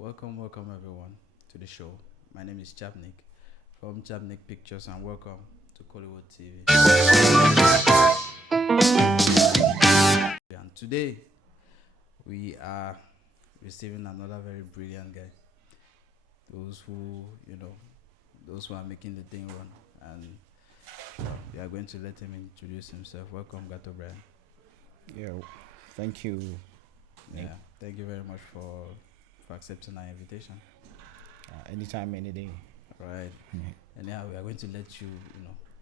Welcome everyone to the show. My name is Chapnik from Chapnik Pictures and welcome to Collywood TV. And today we are receiving another very brilliant guy. Those who are making the thing run, and we are going to let him introduce himself. Welcome, Ngato Brian. Yeah, thank you. Nick. Yeah, thank you very much for accepting our invitation. Anytime, any day. All right. Anyhow, we are going to let you,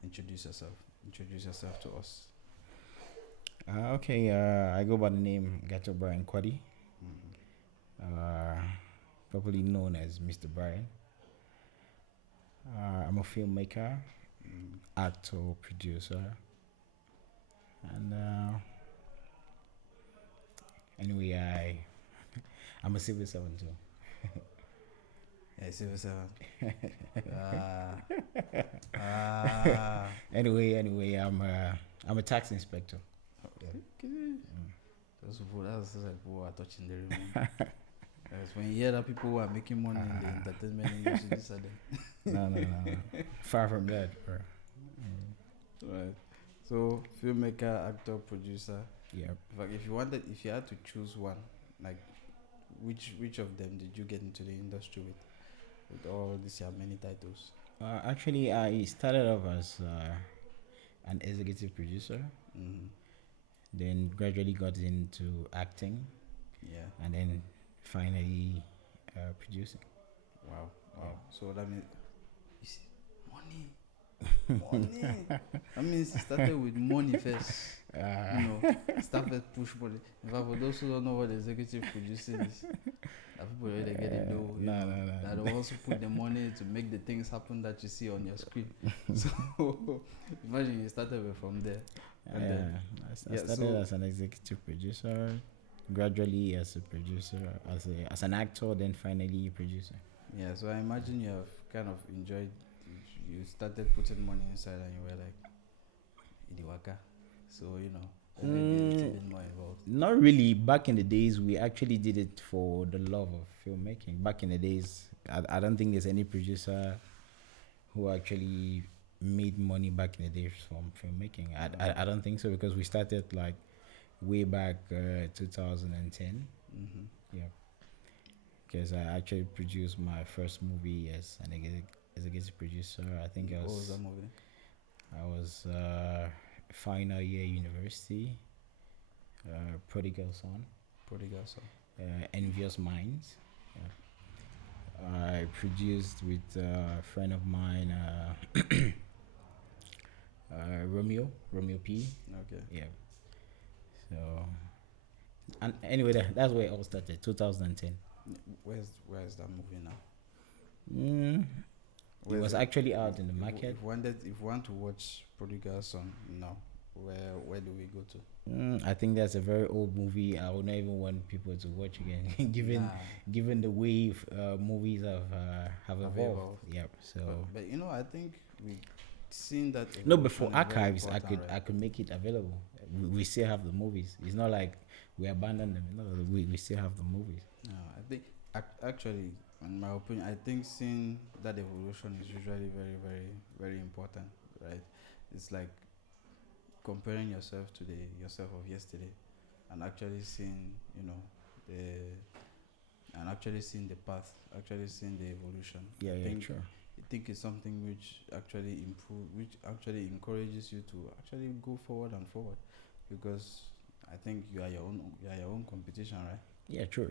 introduce yourself. Introduce yourself to us. Okay, I go by the name Ngato Brian Kwadi, properly known as Mr. Brian. I'm a filmmaker, actor, producer, and anyway, I'm a civil servant too. Yeah, civil servant. Anyway, I'm a tax inspector. Okay. Those people, that's like people are touching the room. Yes, when you hear that people who are making money in the entertainment industry, these are them. No. Far from that, bro. Right. So, filmmaker, actor, producer. Yep. If you had to choose one, like, which of them did you get into the industry with all these many titles? Actually, I started off as an executive producer, then gradually got into acting, and then finally producing. Wow. So that means money. That means it started with money first. Started push money. In fact, for those who don't know what executive producing is, that people already get it though. No. That they also put the money to make the things happen that you see on your screen. So imagine you started from there. I started as an executive producer, gradually as a producer, as an actor, then finally a producer. Yeah, so I imagine you have kind of enjoyed. You started putting money inside, and you were like, "Idiwaka." So maybe a little bit more involved. Not really. Back in the days, we actually did it for the love of filmmaking. Back in the days, I don't think there's any producer who actually made money back in the days from filmmaking. I don't think so, because we started like way back 2010. Yeah, because I actually produced my first movie as an executive producer. I think What was that movie? I was final year university. Prodigal Son. Envious Minds. I produced with a friend of mine, Romeo P. Okay. Yeah. So, and anyway, that's where it all started. 2010. Where's that movie now? It was actually out in the market. If we want to watch Prodigal Son now, where do we go to? I think that's a very old movie. I would not even want people to watch again, given the way movies have evolved. Yep. So, but I think we seen that. No, but for archives, I could make it available. We still have the movies. It's not like we abandoned them. No, we still have the movies. No, I think actually, in my opinion, I think seeing that evolution is usually very, very, very important, right? It's like comparing yourself to yourself of yesterday, and actually seeing, the path, actually seeing the evolution. I think it's something which actually encourages you to actually go forward, because I think you are your own competition, right? Yeah, true.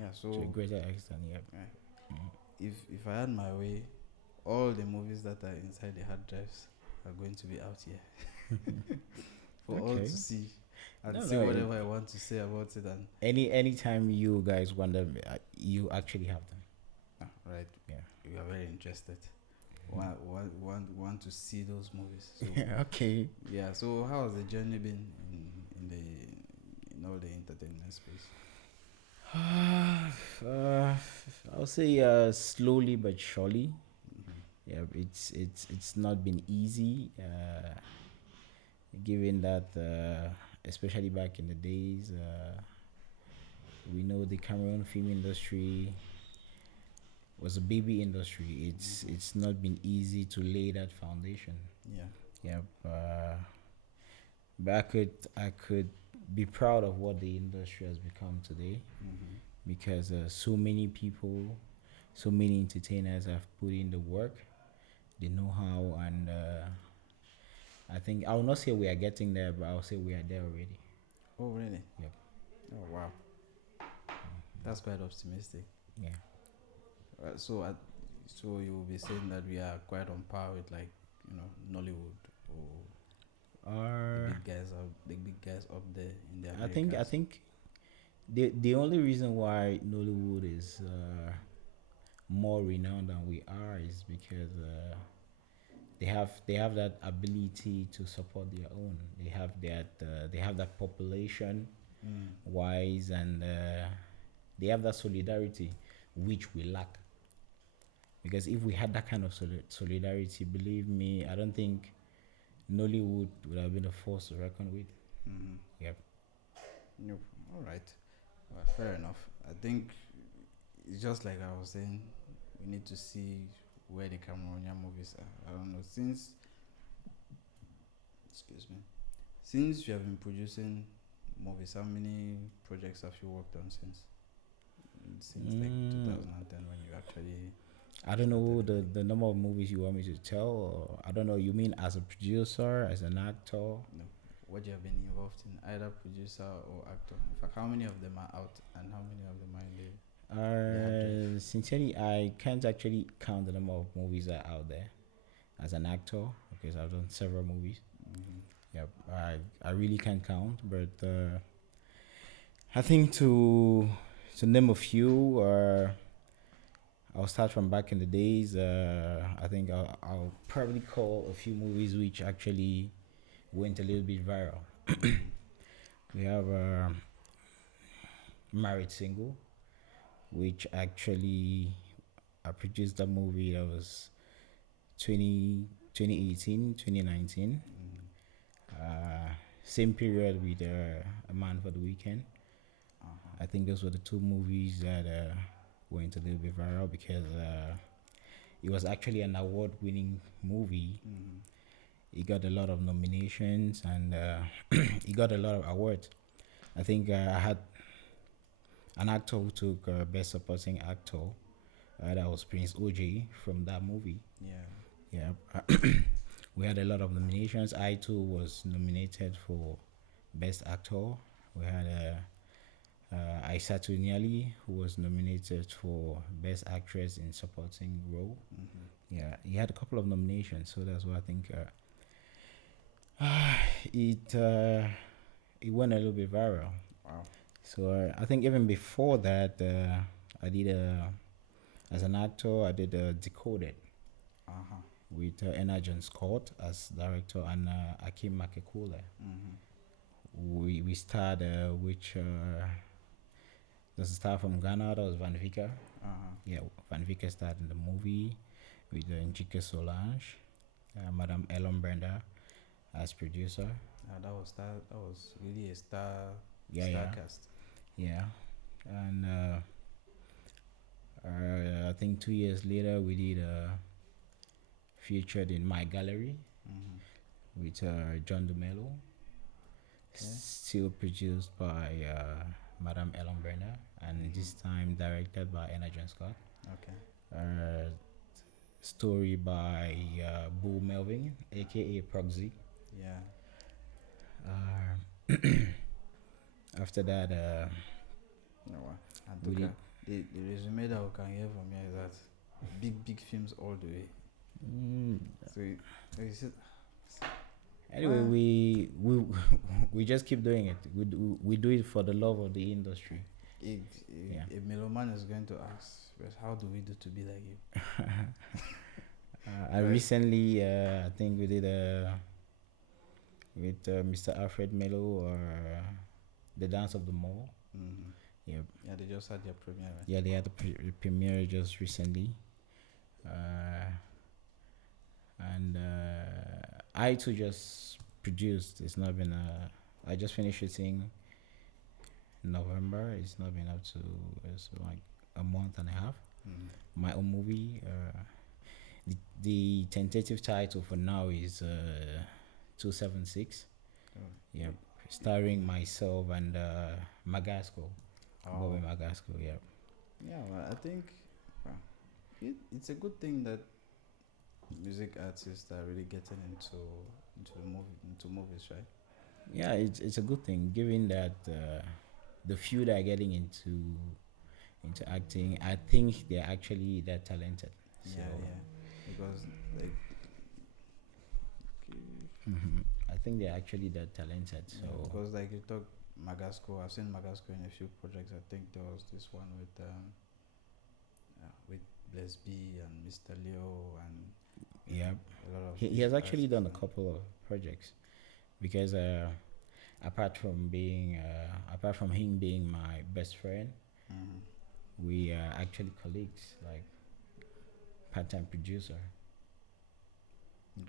Yeah, so to a greater extent, yeah. Right. If I had my way, all the movies that are inside the hard drives are going to be out here for all to see and see whatever I want to say about it. And anytime you guys want them, you actually have them. Right. Yeah. You are very interested. Want to see those movies. So, okay. Yeah. So how has the journey been in all the entertainment space? I'll say slowly but surely. Yeah, it's not been easy, given that especially back in the days, we know the Cameroon film industry was a baby industry. It's not been easy to lay that foundation. Yeah. Yeah. But I could be proud of what the industry has become today, because so many people, so many entertainers have put in the work, the know-how, and I think I will not say we are getting there, but I'll say we are there already. Oh, really? Yep. Oh, wow. That's quite optimistic. Yeah. So you will be saying that we are quite on par with, like, Nollywood or the big guys up there in the Americas. I think the only reason why Nollywood is more renowned than we are is because they have that ability to support their own. They have that population wise, and they have that solidarity which we lack. Because if we had that kind of solidarity, believe me, I don't think Nollywood would have been a force to reckon with. Yep. Nope. All right. Well, fair enough. I think it's just like I was saying, we need to see where the Cameroonian movies are. I don't know, since you have been producing movies, how many projects have you worked on since like 2010, when you actually... I don't know the number of movies you want me to tell, or I don't know, you mean as a producer, as an actor? No. What you have been involved in, either producer or actor. In fact, how many of them are out and how many of them are in the... Sincerely, I can't actually count the number of movies that are out there as an actor, because I've done several movies. Yep, I really can't count, but I think to name a few, I'll start from back in the days. I think I'll probably call a few movies which actually went a little bit viral. We have Married Single, which actually I produced a movie that was 2018, 2019. Same period with A Man for the Weekend. I think those were the two movies that went a little bit viral, because it was actually an award-winning movie. It got a lot of nominations, and it got a lot of awards. I think I had an actor who took Best Supporting Actor. That was Prince OJ from that movie. Yeah. We had a lot of nominations. I too was nominated for Best Actor. We had Aisatu Niali, who was nominated for Best Actress in Supporting Role. Yeah, he had a couple of nominations, so that's why I think it went a little bit viral. Wow. So I think even before that, I did as an actor, I did Decoded with Energon Scott as director, and Akim Makekule. We started which there's a star from Ghana, that was Van Vika. Yeah, Van Vika starred in the movie with Njike Solange, Madame Ellen Brenda as producer. That was really a star cast. Yeah, and I think 2 years later we did featured in My Gallery with John DeMello. Still produced by Madame Ellen Brenda, and this time directed by Energon Scott. Okay. Story by Boo Melvin, aka Proxy. Yeah. After that, the resume that we can hear from here is that big films all the way. So you see. Anyway, we just keep doing it. We do it for the love of the industry. If a meloman is going to ask, but how do we do to be like you? I recently, I think we did with Mr. Alfred Melo, or The Dance of the Mall. Yep. Yeah, they just had their premiere. Right? Yeah, they had the premiere just recently. And I too just produced. It's not been I just finished shooting in November. It's not been up to, it's like a month and a half. my own movie. The tentative title for now is 276. Yeah, starring myself and Magasco, Bobby Magasco. Yeah. Yeah, well, I think it's a good thing that music artists are really getting into movies, right? Yeah, it's a good thing, given that the few that are getting into acting, I think they're actually that talented. So Yeah, because like, I think they're actually that talented. So because like you talk Magasco, I've seen Magasco in a few projects. I think there was this one with Bless B and Mr. Leo and yeah, a lot of he has actually done a couple of projects because apart from him being my best friend, we are actually colleagues, like part-time producer.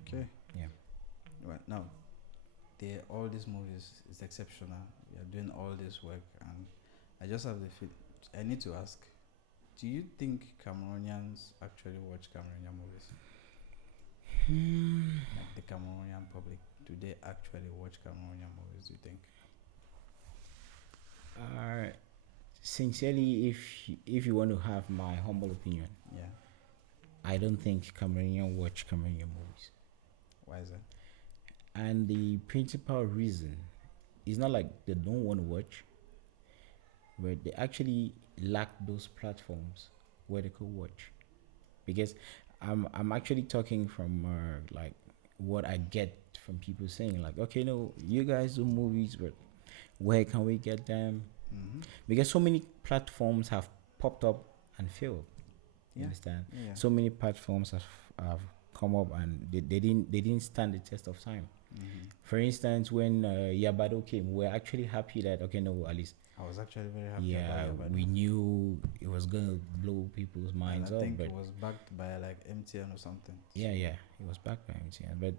Okay. Yeah. Right now, all these movies is exceptional. We are doing all this work, and I just have the feel. I need to ask: do you think Cameroonians actually watch Cameroonian movies? Like the Cameroonian public, do they actually watch Cameroonian movies? Do you think? Sincerely, if you want to have my humble opinion, yeah, I don't think Cameroonian watch Cameroonian movies. Why is that? And the principal reason is not like they don't want to watch, but they actually lack those platforms where they could watch. Because I'm actually talking from like what I get from people saying, like, okay, no, you guys do movies, but where can we get them? Because so many platforms have popped up and failed. You understand? Yeah. So many platforms have come up and they didn't stand the test of time. For instance, when Yabado came, we're actually happy that, okay, no, at least I was actually very happy. Yeah, we knew it was gonna blow people's minds up. I think but it was backed by like MTN or something. Yeah, it was backed by MTN, but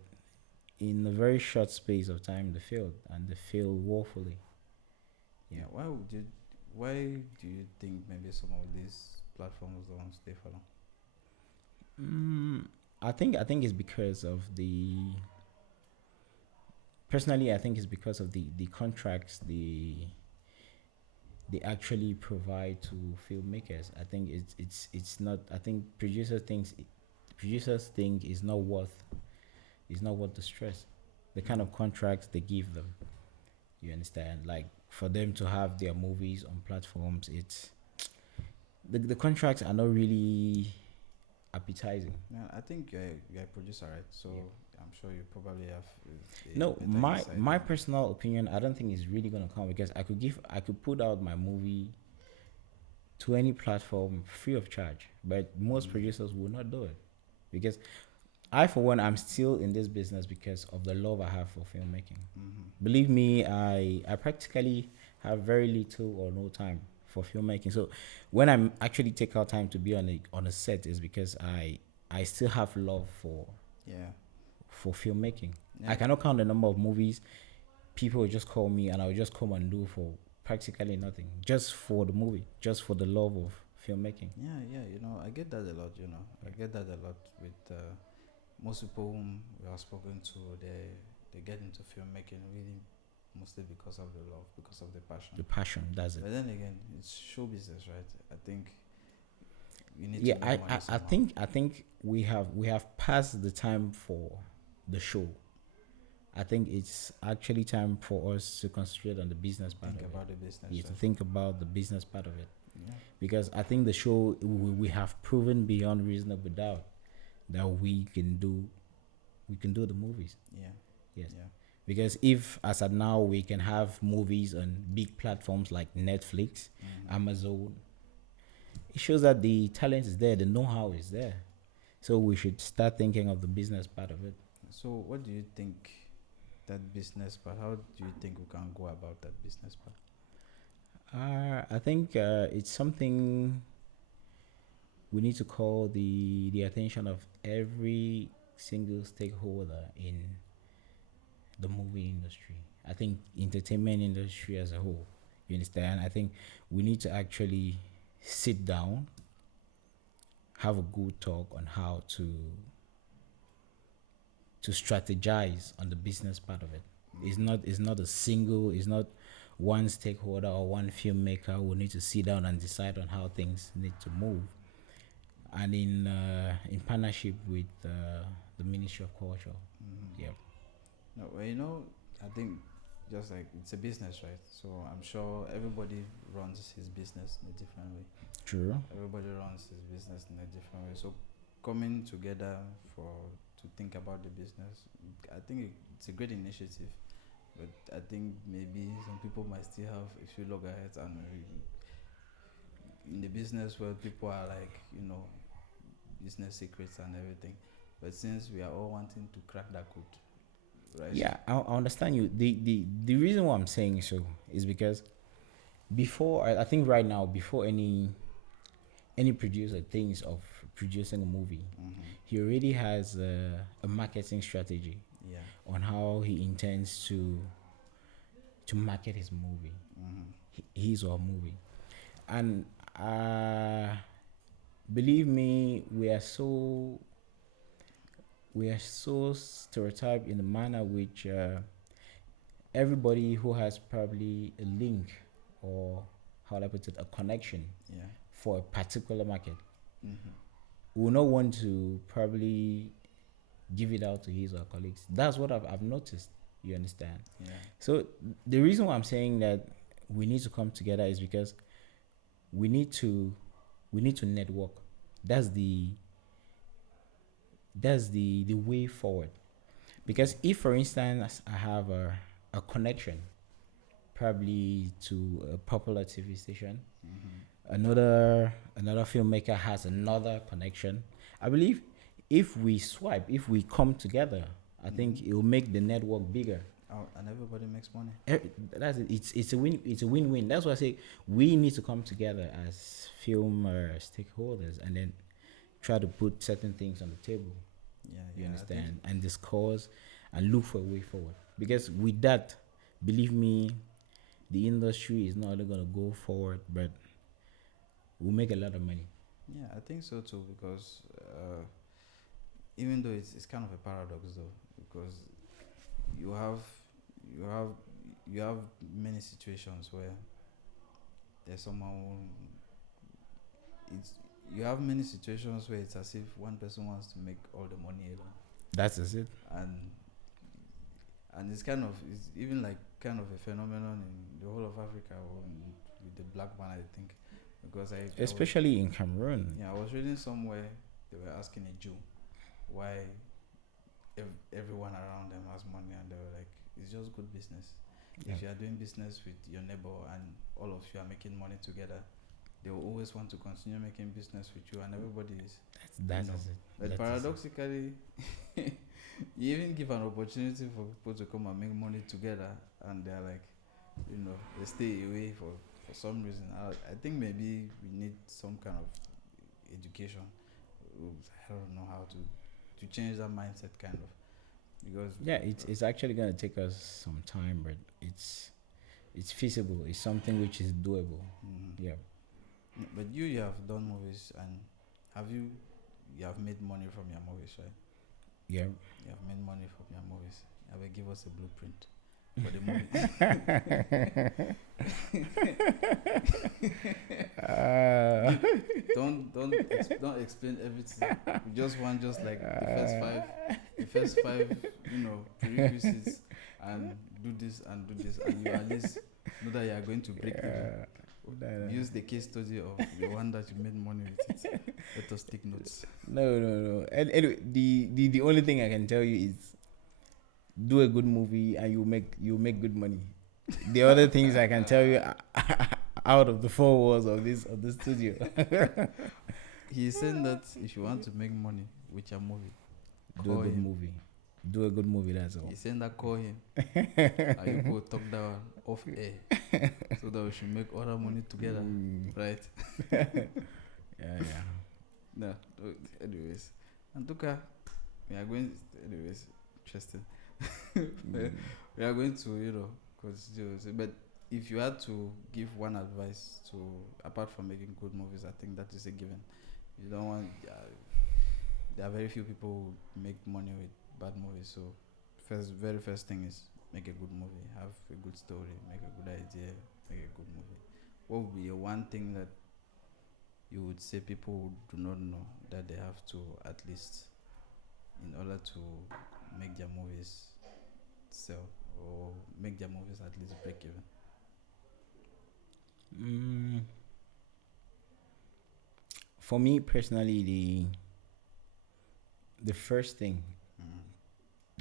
in a very short space of time, they failed, and they failed woefully. Yeah. Why do you think maybe some of these platforms don't stay for long? I think it's because of the. Personally, I think it's because of the contracts they actually provide to filmmakers. I think it's not. I think producers think it's not worth the stress. The kind of contracts they give them. You understand? Like, for them to have their movies on platforms, it's the contracts are not really appetizing. Yeah, I think you're a producer, right? So I'm sure you probably have. No, my personal opinion, I don't think it's really gonna come, because I could put out my movie to any platform free of charge, but most producers will not do it, because I, for one, I'm still in this business because of the love I have for filmmaking. Believe me, I practically have very little or no time for filmmaking. So when I actually take out time to be on a set, is because I still have love for filmmaking. I cannot count the number of movies people will just call me and I will just come and do for practically nothing, just for the movie, just for the love of filmmaking. Yeah, I get that a lot. I get that a lot with most people whom we have spoken to. They get into filmmaking really mostly because of the love, because of the passion. The passion, that's it. But then again, it's show business, right? I think we need to. I think we have passed the time for the show. I think it's actually time for us to concentrate on the business part of it. Think about the business. Yeah, to think about the business part of it. Yeah. Because I think the show, we have proven beyond reasonable doubt that we can do the movies. Yeah. Yes. Yeah. Because if, as of now, we can have movies on big platforms like Netflix, Amazon, it shows that the talent is there, the know-how is there. So we should start thinking of the business part of it. So what do you think that business part, how do you think we can go about that business part? I think it's something we need to call the attention of every single stakeholder in the movie industry. I think entertainment industry as a whole. You understand? I think we need to actually sit down have a good talk on how to strategize on the business part of it. It's not a single, it's not one stakeholder or one filmmaker who need to sit down and decide on how things need to move. And in partnership with the Ministry of Culture. Yeah. No, well, you know, I think just like it's a business, right? So I'm sure everybody runs his business in a different way. True. Everybody runs his business in a different way. So coming together to think about the business, I think it's a great initiative. But I think maybe some people might still have a few loggerheads, and in the business world, people are like, you know, business secrets and everything. But since we are all wanting to crack that code, right? Yeah, I understand you. The reason why I'm saying so is because before, I think right now, before any producer thinks of producing a movie, he already has a marketing strategy on how he intends to market his movie, his or her movie. And believe me, we are so stereotyped in the manner which everybody who has probably a link, or how do I put it, a connection for a particular market will not want to probably give it out to his or colleagues. That's what I've noticed. You understand? Yeah. So the reason why I'm saying that we need to come together is because we need to network. That's the way forward. Because if, for instance, I have a connection probably to a popular TV station, another filmmaker has another connection, I believe if we come together, I think it will make the network bigger. And everybody makes money. That's it. It's a win-win. That's why I say we need to come together as film stakeholders and then try to put certain things on the table. Yeah, you understand, and discuss and look for a way forward. Because with that, believe me, the industry is not only going to go forward, but we'll make a lot of money. Yeah, I think so too. Because even though it's kind of a paradox, though, because you have many situations where there's someone you have many situations where it's as if one person wants to make all the money alone. That's it. And it's kind of, it's even like kind of a phenomenon in the whole of Africa, or with the black man, I think, because especially in Cameroon. Yeah, I was reading somewhere they were asking a Jew why everyone around them has money, and they were like, it's just good business. Yeah. If you are doing business with your neighbor and all of you are making money together, they will always want to continue making business with you, and everybody is. That's it. But paradoxically, you even give an opportunity for people to come and make money together, and they're like, you know, they stay away for some reason. I think maybe we need some kind of education. I don't know how to change that mindset, kind of. Because it's actually going to take us some time, but it's feasible. It's something which is doable. Yeah. But you have done movies, and you have made money from your movies, right? Yeah. You have made money from your movies. You will give us a blueprint for the movie. Don't explain everything. We just want like the first five, you know, prerequisites, and do this, and you at least know that you are going to break even. Use the case study of the one that you made money with it. Let us take notes. No. And anyway, the only thing I can tell you is do a good movie and you make good money. The other things I can tell you out of the four walls of this studio. He's saying that if you want to make money with your movie, do a good movie. Do a good movie, that's all. He's saying that call him. And you go talk down off air so that we should make other money together. Right? Yeah. No, anyways. Antuka, we are going, anyways, interesting. We are going to, you know, continue. But if you had to give one advice to, apart from making good movies, I think that is a given. You don't want. There are very few people who make money with bad movies. So, very first thing is make a good movie, have a good story, make a good idea, make a good movie. What would be the one thing that you would say people do not know that they have to at least in order to make their movies sell or make their movies at least break even? For me personally, the first thing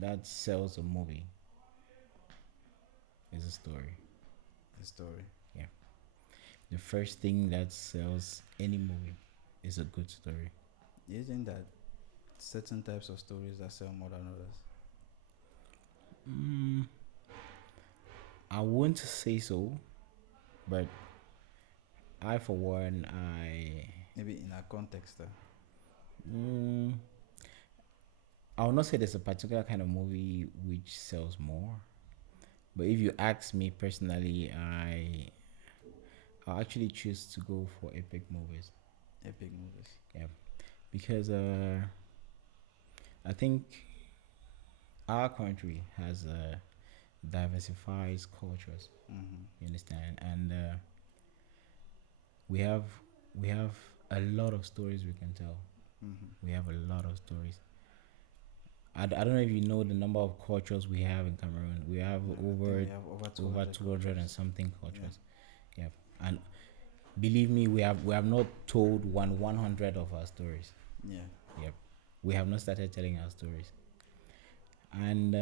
that sells a movie is a story. The story. Yeah. The first thing that sells any movie is a good story. Do you think that certain types of stories that sell more than others? I wouldn't say so, but I, for one, maybe in a context. I will not say there's a particular kind of movie which sells more, but if you ask me personally, I'll actually choose to go for epic movies. Epic movies. Yeah, because I think our country has diversified cultures. You understand, and we have a lot of stories we can tell. We have a lot of stories. I don't know if you know the number of cultures we have in Cameroon. We have over 200 and something cultures. Yeah. And believe me, we have not told 100 of our stories. Yeah. Yep. We have not started telling our stories. And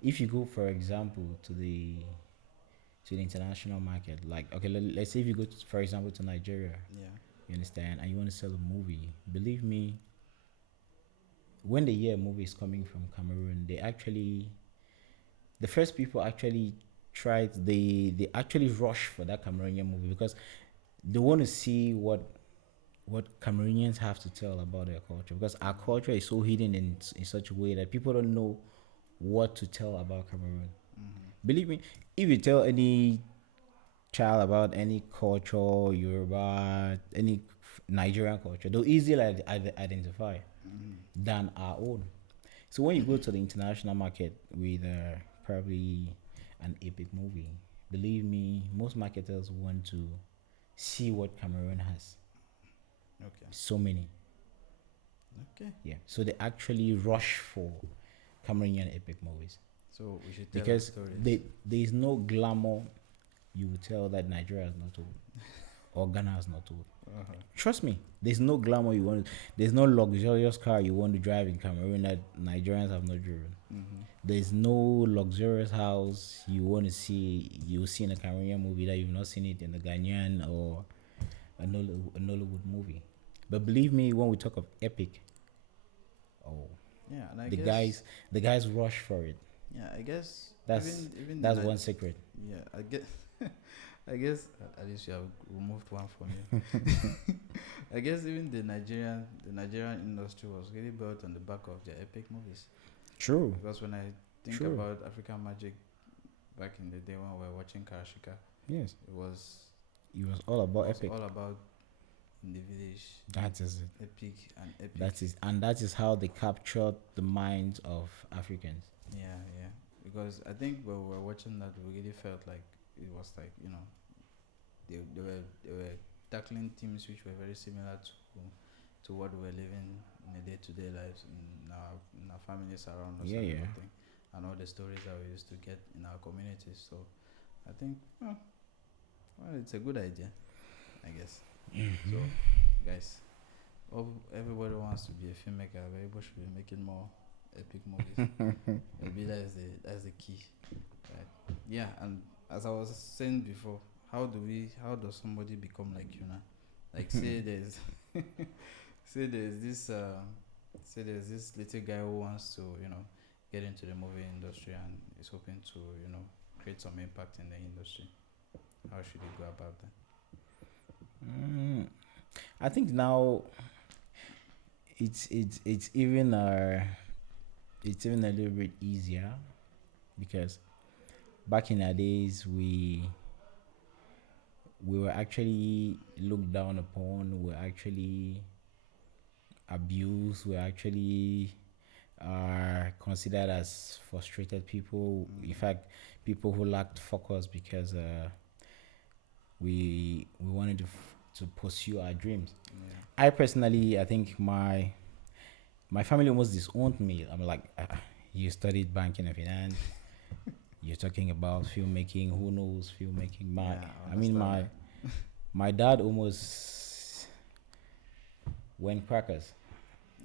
if you go, for example, to the international market, like, okay, let's say if you go for example to Nigeria, you understand, and you want to sell a movie, believe me, when they hear a movie is coming from Cameroon, the first people actually they actually rush for that Cameroonian movie because they want to see what Cameroonians have to tell about their culture, because our culture is so hidden in such a way that people don't know what to tell about Cameroon. Believe me, if you tell any child about any culture, Yoruba, any Nigerian culture, they'll easily identify than our own. So when you go to the international market with probably an epic movie, believe me, most marketers want to see what Cameroon has. Okay. So many. Okay. Yeah. So they actually rush for Cameroonian epic movies. So we should tell because stories. There is no glamour you will tell that Nigeria is not told or Ghana is not told. Trust me, there's no glamour you want. There's no luxurious car you want to drive in Cameroon that Nigerians have not driven. There's no luxurious house you want to see. You'll see in a Cameroonian movie that you've not seen it in the Ghanaian or a Nollywood movie. But believe me, when we talk of epic, yeah, and the guys rush for it. Yeah, I guess even that's one secret. Yeah, I guess at least you have removed one from you. I guess even the Nigerian industry was really built on the back of their epic movies. True. Because when I think about African Magic back in the day when we were watching Karashika, yes, it was all about epic. All about in the village. That is it. Epic and epic. That is how they captured the minds of Africans. Yeah. Because I think when we were watching that, we really felt like it was like, they were tackling themes which were very similar to what we were living in the day-to-day lives in our families around us. Everything, and all the stories that we used to get in our communities. So I think, well, it's a good idea, I guess. So, guys, everybody wants to be a filmmaker. Everybody should be making more epic movies. Maybe that's the key, right? Yeah, and as I was saying before, how does somebody become like you now? Like say there's this little guy who wants to get into the movie industry and is hoping to create some impact in the industry. How should he go about that? I think now it's even a little bit easier, because back in the days we were actually looked down upon. We were actually abused. We were actually are considered as frustrated people. In fact, people who lacked focus because we wanted to pursue our dreams. Yeah. I personally, I think my family almost disowned me. I'm like, you studied banking and finance. You're talking about filmmaking. Who knows filmmaking? My dad almost went crackers.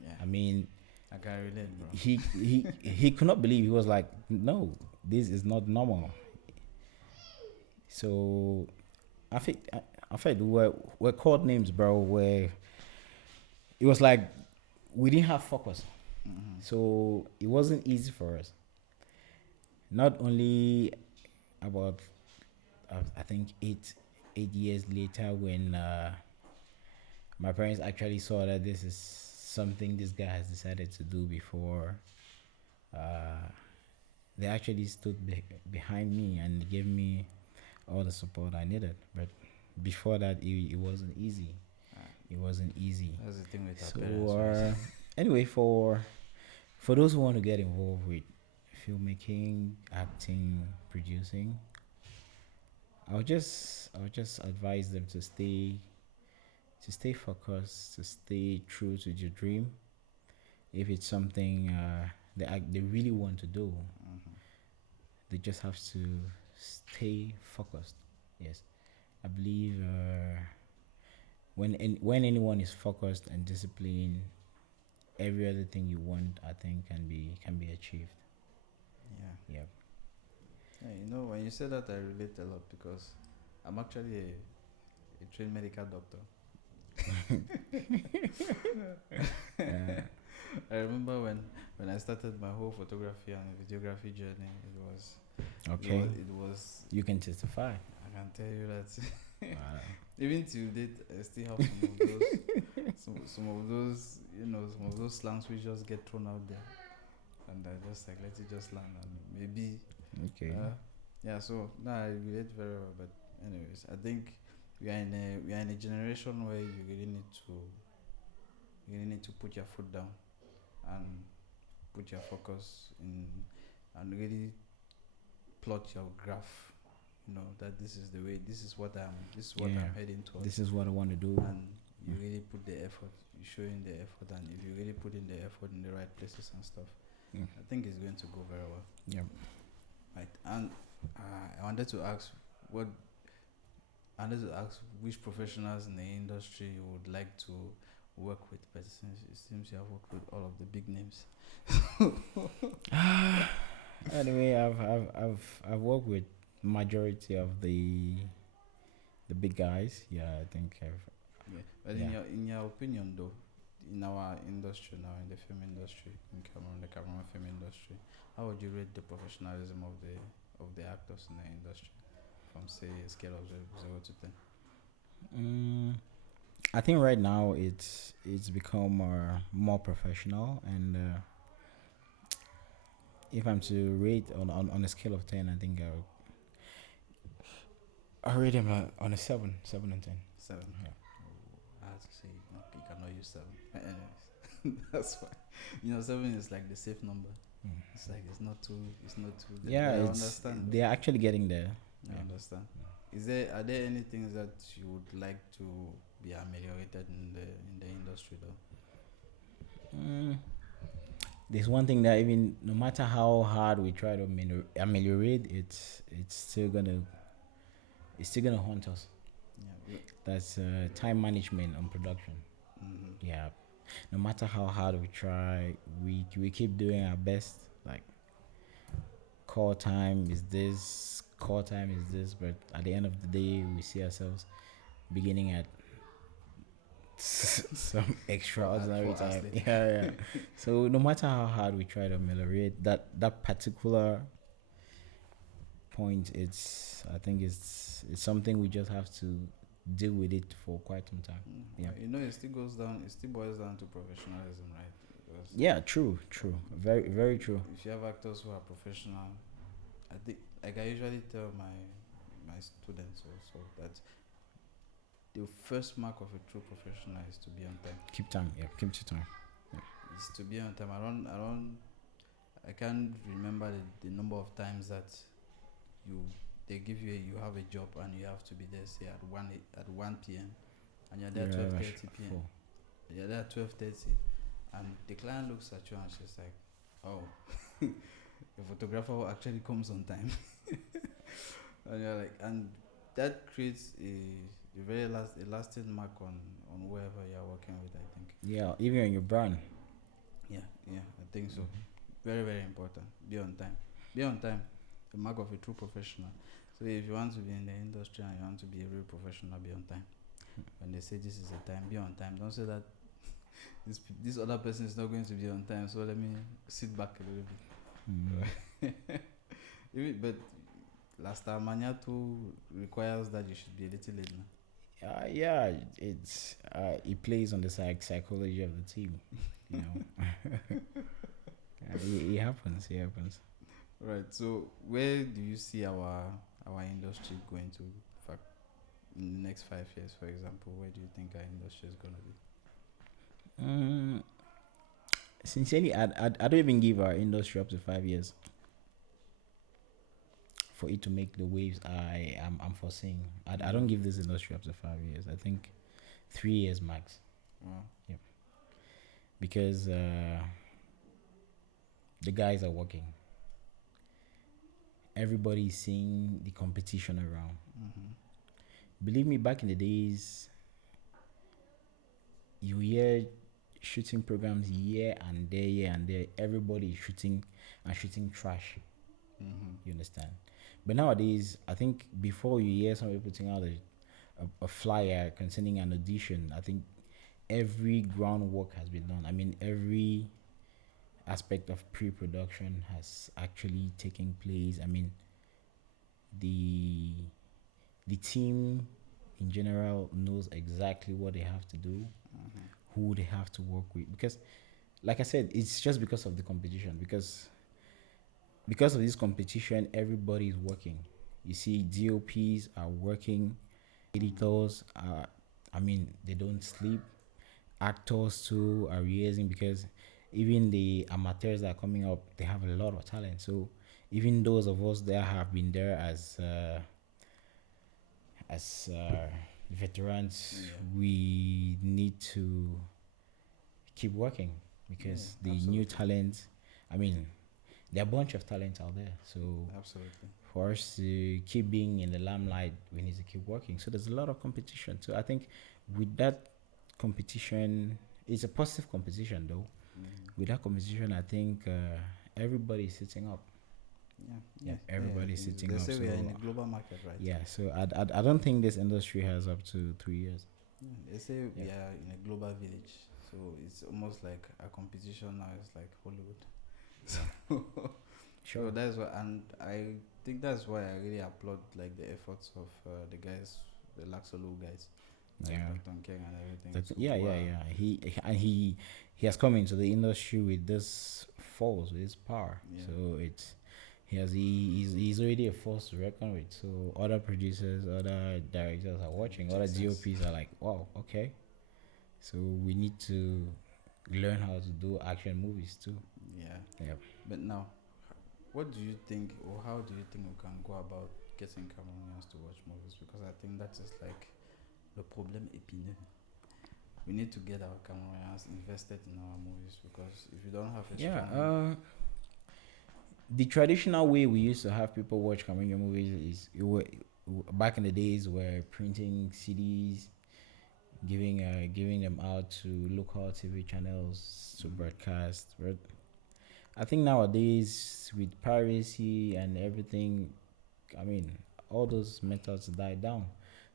Yeah. I mean, I can relate, bro. He could not believe. He was like, no, this is not normal. So I think we're called names, bro. Where it was like we didn't have focus, so it wasn't easy for us. Not only about I think 8 years later when my parents actually saw that this is something this guy has decided to do before. They actually stood behind me and gave me all the support I needed. But before that, it wasn't easy. It wasn't easy. That's the thing with our parents. Anyway, for those who want to get involved with filmmaking, acting, producing, I would just advise them to stay focused, to stay true to your dream. If it's something they really want to do, they just have to stay focused. Yes, I believe when anyone is focused and disciplined, every other thing you want, I think, can be achieved. Yeah. Yep. Yeah, when you say that, I relate a lot because I'm actually a trained medical doctor. I remember when I started my whole photography and videography journey, it was okay. It was. You can testify. I can tell you that. Even till date, I still have some of those some of those slangs which just get thrown out there, and I just like let it just land and maybe. Okay. Yeah. So I relate very well, but anyways, I think we are in a generation where you really need to put your foot down and put your focus in and really plot your graph. That this is the way. This is what I'm heading towards. This is what I want to do. And you really put the effort. You show in the effort, and if you really put in the effort in the right places and stuff, I think it's going to go very well. Yeah. Right. And I wanted to ask which professionals in the industry you would like to work with, but it seems you have worked with all of the big names. Anyway, I've worked with majority of the big guys. Yeah, I think I've. Yeah. But in your opinion, though, in our industry now, in the film industry in Cameroon, the Cameroon film industry, how would you rate the professionalism of the actors in the industry, from say a scale of 0 to 10? I think right now it's become more professional, and if I'm to rate on a scale of 10, I think I rate him on a 7 and 10. 7. Yeah. I have to say you cannot use 7. Anyways, that's why 7 is like the safe number. It's like it's not too. Yeah, I understand. They are actually getting there. I understand. Are there any things that you would like to be ameliorated in the industry though? There's one thing that even no matter how hard we try to ameliorate, it's still gonna haunt us. Yeah. That's time management on production. Yeah. No matter how hard we try, we keep doing our best. Like call time is this, but at the end of the day, we see ourselves beginning at some extraordinary time. Yeah. So no matter how hard we try to ameliorate that particular point, I think it's something we just have to deal with it for quite some time. Yeah. It still boils down to professionalism, right? Because yeah, true. Very, very true. If you have actors who are professional, I think, like I usually tell my students also that the first mark of a true professional is to be on time. Keep time. Yeah, keep to time. Yeah. It's to be on time. I can't remember the number of times that they give you have a job and you have to be there, say at 1 p.m. and you're there 12:30 p.m. You're there 12:30 and the client looks at you and she's like, oh, the photographer actually comes on time. And you're like, and that creates a very lasting mark on whoever you're working with, I think. Yeah, even on your brand. Yeah, I think so. Very, very important. Be on time. Be on time. The mark of a true professional. So if you want to be in the industry and you want to be a real professional, be on time. When they say this is a time, be on time. Don't say that this other person is not going to be on time, so let me sit back a little bit. But last time Ngato requires that you should be a little late now. Yeah, it's it plays on the psychology of the team, you know. It happens. Right. So where do you see our industry going to? In the next 5 years, for example, where do you think our industry is going to be? Sincerely, I don't even give our industry up to 5 years for it to make the waves I'm foreseeing. I don't give this industry up to 5 years. I think 3 years max. Wow. Yeah. Because the guys are working. Everybody's seeing the competition around. Believe me, back in the days, you hear shooting programs here and there. Everybody is shooting trash. You understand? But nowadays, I think before you hear somebody putting out a flyer concerning an audition, I think every groundwork has been done. I mean, every aspect of pre-production has actually taken place. I mean, the team in general knows exactly what they have to do, who they have to work with. Because, like I said, it's just because of the competition. Because of this competition, everybody is working. You see, DOPs are working, editors are, they don't sleep. Actors too are rehearsing, because even the amateurs that are coming up, they have a lot of talent. So even those of us that have been there as veterans, we need to keep working, because the new talent, there are a bunch of talent out there. So absolutely, for us to keep being in the limelight, we need to keep working. So there's a lot of competition. So I think with that competition, it's a positive competition though. With that competition, I think everybody's sitting up. Everybody's sitting up. They say we are in a global market, right? Yeah, so I don't think this industry has up to 3 years. They say we are in a global village, so it's almost like a competition now. It's like Hollywood. Sure. So that's why, and I think that's why I really applaud like the efforts of the guys, the Laxolu guys. Like Dr. King and everything. He has come into the industry with this force, with his power. So he's already a force to reckon with. So other producers, other directors are watching. Other DOPs are like, wow, okay. So we need to learn how to do action movies too. Yeah. But now, what do you think, or how do you think we can go about getting Cameroonians to watch movies? Because I think that is like the problem épineux. We need to get our Cameroonians invested in our movies, because if you don't have a strong the traditional way we used to have people watch Cameroonian movies is back in the days were printing CDs, giving them out to local TV channels to broadcast. But I think nowadays with piracy and everything, all those methods died down.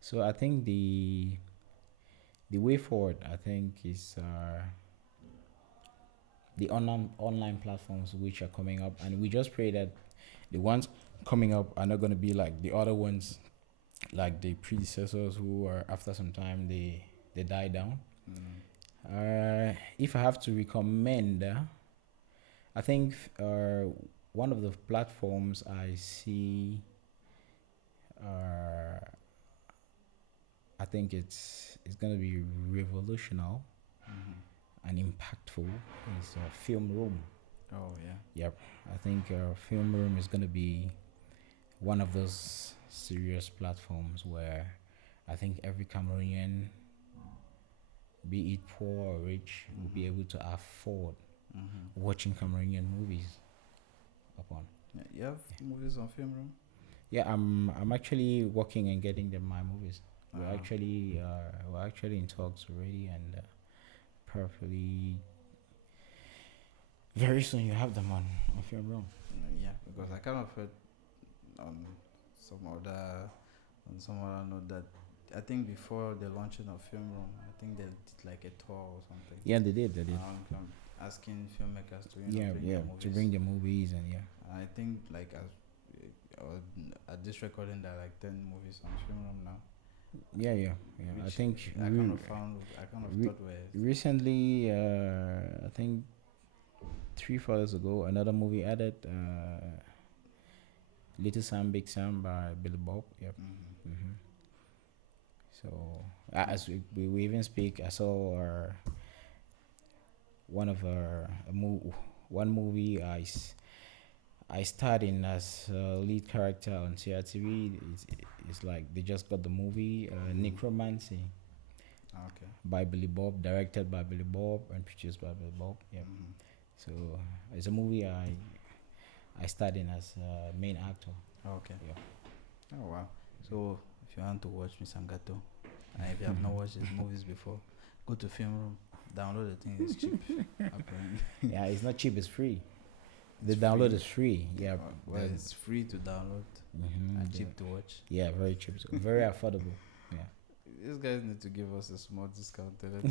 So I think the way forward, I think, is the online platforms which are coming up, and we just pray that the ones coming up are not going to be like the other ones, like the predecessors who are after some time they die down. If I have to recommend, I think one of the platforms I see I think it's gonna be revolutionary and impactful. Is Film Room. Oh yeah. Yep, I think Film Room is gonna be one of those serious platforms where I think every Cameroonian, be it poor or rich, will be able to afford watching Cameroonian movies upon. Yeah, you have movies on Film Room? Yeah, I'm actually working and getting them my movies. We're actually in talks already, and probably very soon you have them on Film Room. Yeah, because I kind of heard on some other note that I think before the launching of Film Room, I think they did like a tour or something. Yeah, they did. Asking filmmakers to bring the movies, and yeah. I think like at this recording there are like 10 movies on Film Room now. Yeah. I think I kind of thought were recently. I think 3-4 years ago, another movie added. Little Sam, Big Sam by Billy Bob. Yep. So as we even speak, I saw one movie I starred in as lead character on CRTV. It's like they just got the movie Necromancy. Okay. By Billy Bob, directed by Billy Bob and produced by Billy Bob. Yeah. So it's a movie I starred in as main actor. Okay. Yeah. Oh wow. So if you want to watch Mr. Ngato, and if you have not watched his movies before, go to Film Room, download the thing. It's cheap. Yeah, it's not cheap. It's free. The download is free. Yeah. Well, it's free to download and cheap to watch. Yeah, very cheap. Very affordable. Yeah. These guys need to give us a small discount. Let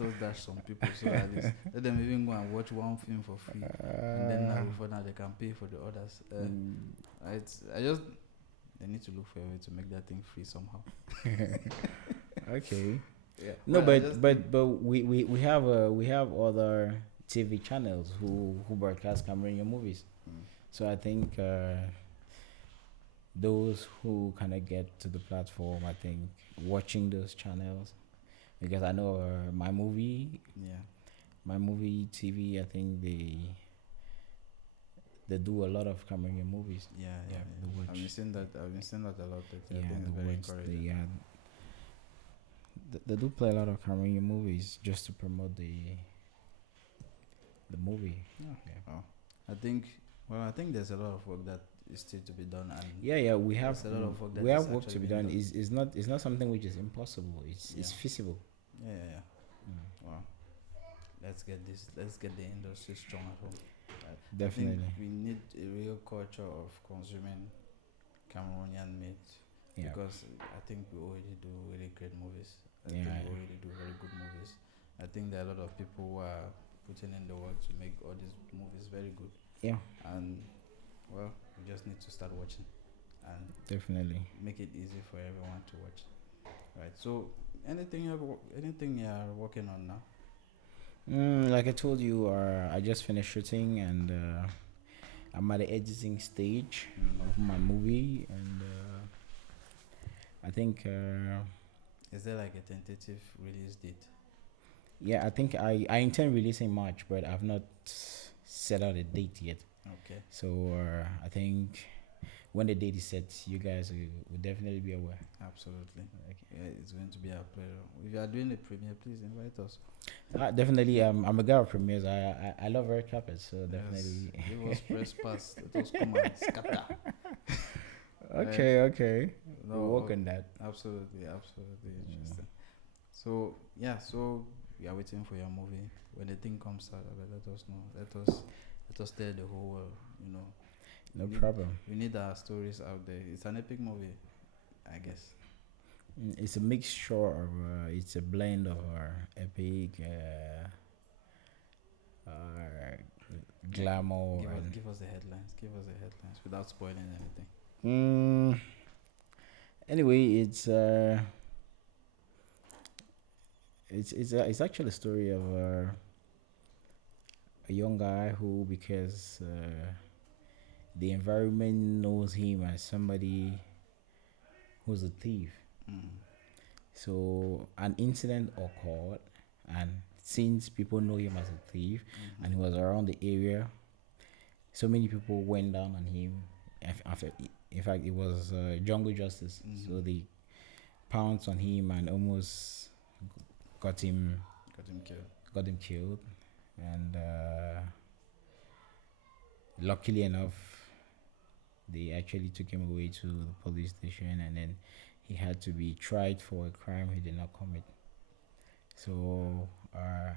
us dash some people so at least let them even go and watch one film for free, and then before now they can pay for the others. They need to look for a way to make that thing free somehow. Okay. Yeah. No, but we have other TV channels who broadcast Cameroonian movies. So I think those who cannot get to the platform, I think watching those channels, because I know my movie TV, I think they do a lot of Cameroonian movies. Yeah. I've been seeing that a lot. I think it's very encouraging. They do play a lot of Cameroonian movies just to promote the movie. Yeah. Oh. I think there's a lot of work that is still to be done, and we have a lot of work that we have work to be done. It's not something which is impossible. It's feasible. Yeah. Wow. Let's get the industry strong at home. Definitely. I think we need a real culture of consuming Cameroonian meat, because I think we already do really great movies. I think we already do very good movies. I think there are a lot of people who are putting in the work to make all these movies very good. Yeah. And well, we just need to start watching and definitely make it easy for everyone to watch. Right. So anything you're working on now? Like I told you, I just finished shooting, and I'm at the editing stage of my movie, and I think is there like a tentative release date? Yeah, I think I intend releasing March, but I've not set out a date yet. Okay. So I think when the date is set, you guys will definitely be aware. Absolutely. Okay. Yeah, it's going to be our pleasure. If you are doing a premiere, please invite us. Definitely. I'm a guy of premieres. I love red carpets, so definitely. Give us press pass. Let us come and scatter. Okay. We'll work on that. Absolutely interesting. So we are waiting for your movie. When the thing comes out, let us know. Let us tell the whole world. No problem. We need our stories out there. It's an epic movie, I guess. It's a mixture of it's a blend of epic, glamour. Give us the headlines without spoiling anything. Anyway, it's actually a story of a young guy who, because the environment knows him as somebody who's a thief. So an incident occurred, and since people know him as a thief, and he was around the area, so many people went down on him. In fact, it was jungle justice. So they pounced on him and almost got him killed. And luckily enough, they actually took him away to the police station, and then he had to be tried for a crime he did not commit. So I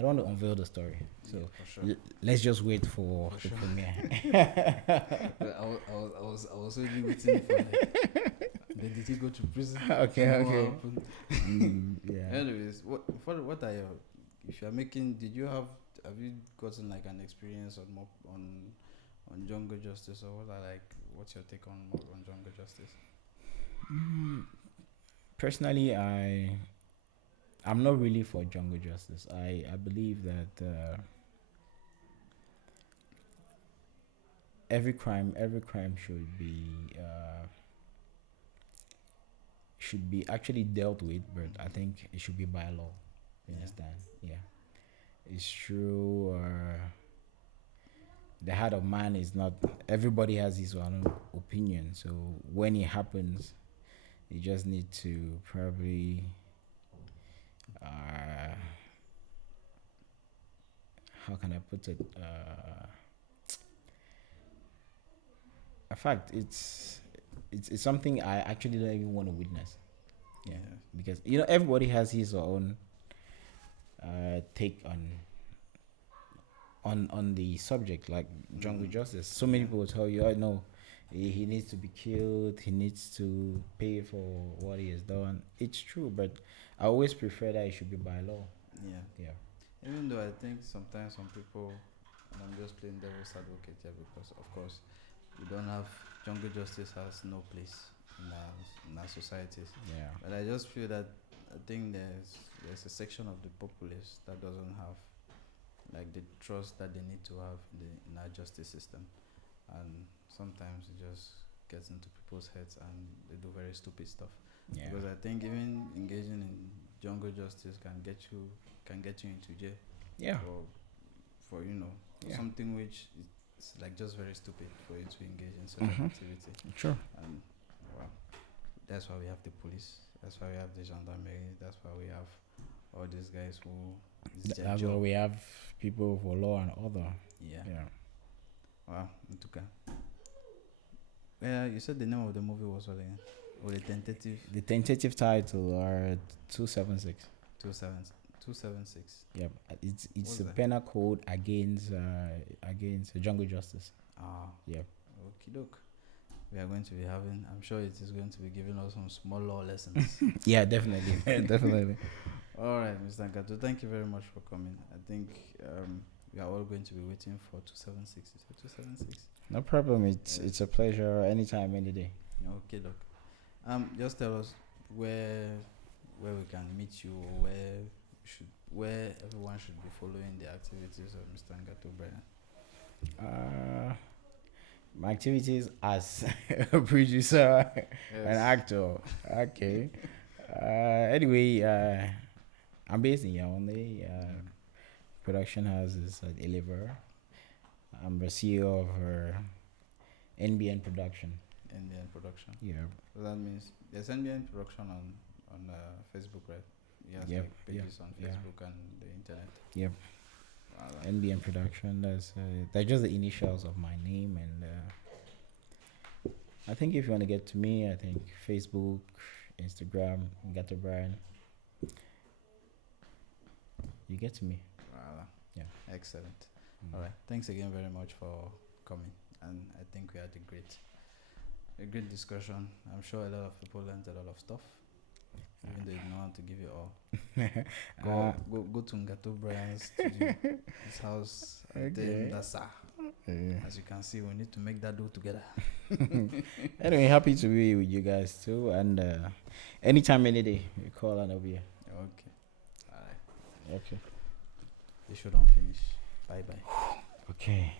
don't want to unveil the story. So sure. Let's just wait for the premiere. I was really waiting for did he go to prison? Okay. Yeah. Anyways, what are your, if you are making, have you gotten like an experience on jungle justice, or what's your take on jungle justice? Personally, I'm not really for jungle justice. I believe that every crime should be actually dealt with, but I think it should be by law. You understand? Yeah, it's true. The heart of man is not. Everybody has his own opinion. So when it happens, you just need to probably. How can I put it? In fact, it's something I actually don't even want to witness. Yeah, because everybody has his own take on the subject, like jungle justice. So many people tell you, "Oh no, he needs to be killed. He needs to pay for what he has done." It's true, but I always prefer that it should be by law. Yeah. Even though I think sometimes some people, and I'm just playing devil's advocate here, because of course we don't have, jungle justice has no place in our societies. Yeah. But I just feel that I think there's a section of the populace that doesn't have like the trust that they need to have in our justice system, and sometimes it just gets into people's heads and they do very stupid stuff. Yeah. Because I think even engaging in jungle justice can get you into jail. Yeah. For something which is like just very stupid for you to engage in such an activity. Sure. And that's why we have the police. That's why we have the gendarmerie. That's why we have all these guys who. That's why we have people for law and order. Yeah. Yeah. Wow. Okay. You said the name of the movie was what again? Or the tentative? The tentative title are 276. 276. Yep. It's a penal code against jungle justice. Yep. Okie doke. We are going to be having, I'm sure it is going to be giving us some small law lessons. Yeah, definitely. Definitely. All right, Mr. Ngato, thank you very much for coming. I think we are all going to be waiting for 276. Is it 276? No problem. It's a pleasure anytime, any day. Okay, doc. Just tell us where we can meet you, or where everyone should be following the activities of Mr. Ngato Brian. My activities as a producer and actor. Okay. Anyway, I'm based in Yaoundé. Production house is at Deliver. I'm the C.E.O of NBN Production. NBN Production. Yeah. So that means there's NBN Production on Facebook, right? Yes. Yep. Like pages on Facebook and the internet. Yep. NBN Production. They're just the initials of my name, and I think if you want to get to me, I think Facebook, Instagram, Ngato Brian. You get to me. Yeah. Excellent. All right. Thanks again very much for coming, and I think we had a great discussion. I'm sure a lot of people learned a lot of stuff. Even though you don't want to give it all. Go to Ngato Brian's studio, his house. Okay. As you can see, we need to make that do together. Anyway, happy to be with you guys too. And anytime, any day, you call and I'll be here. Okay. All right. Okay. The show don't finish. Bye bye. Okay.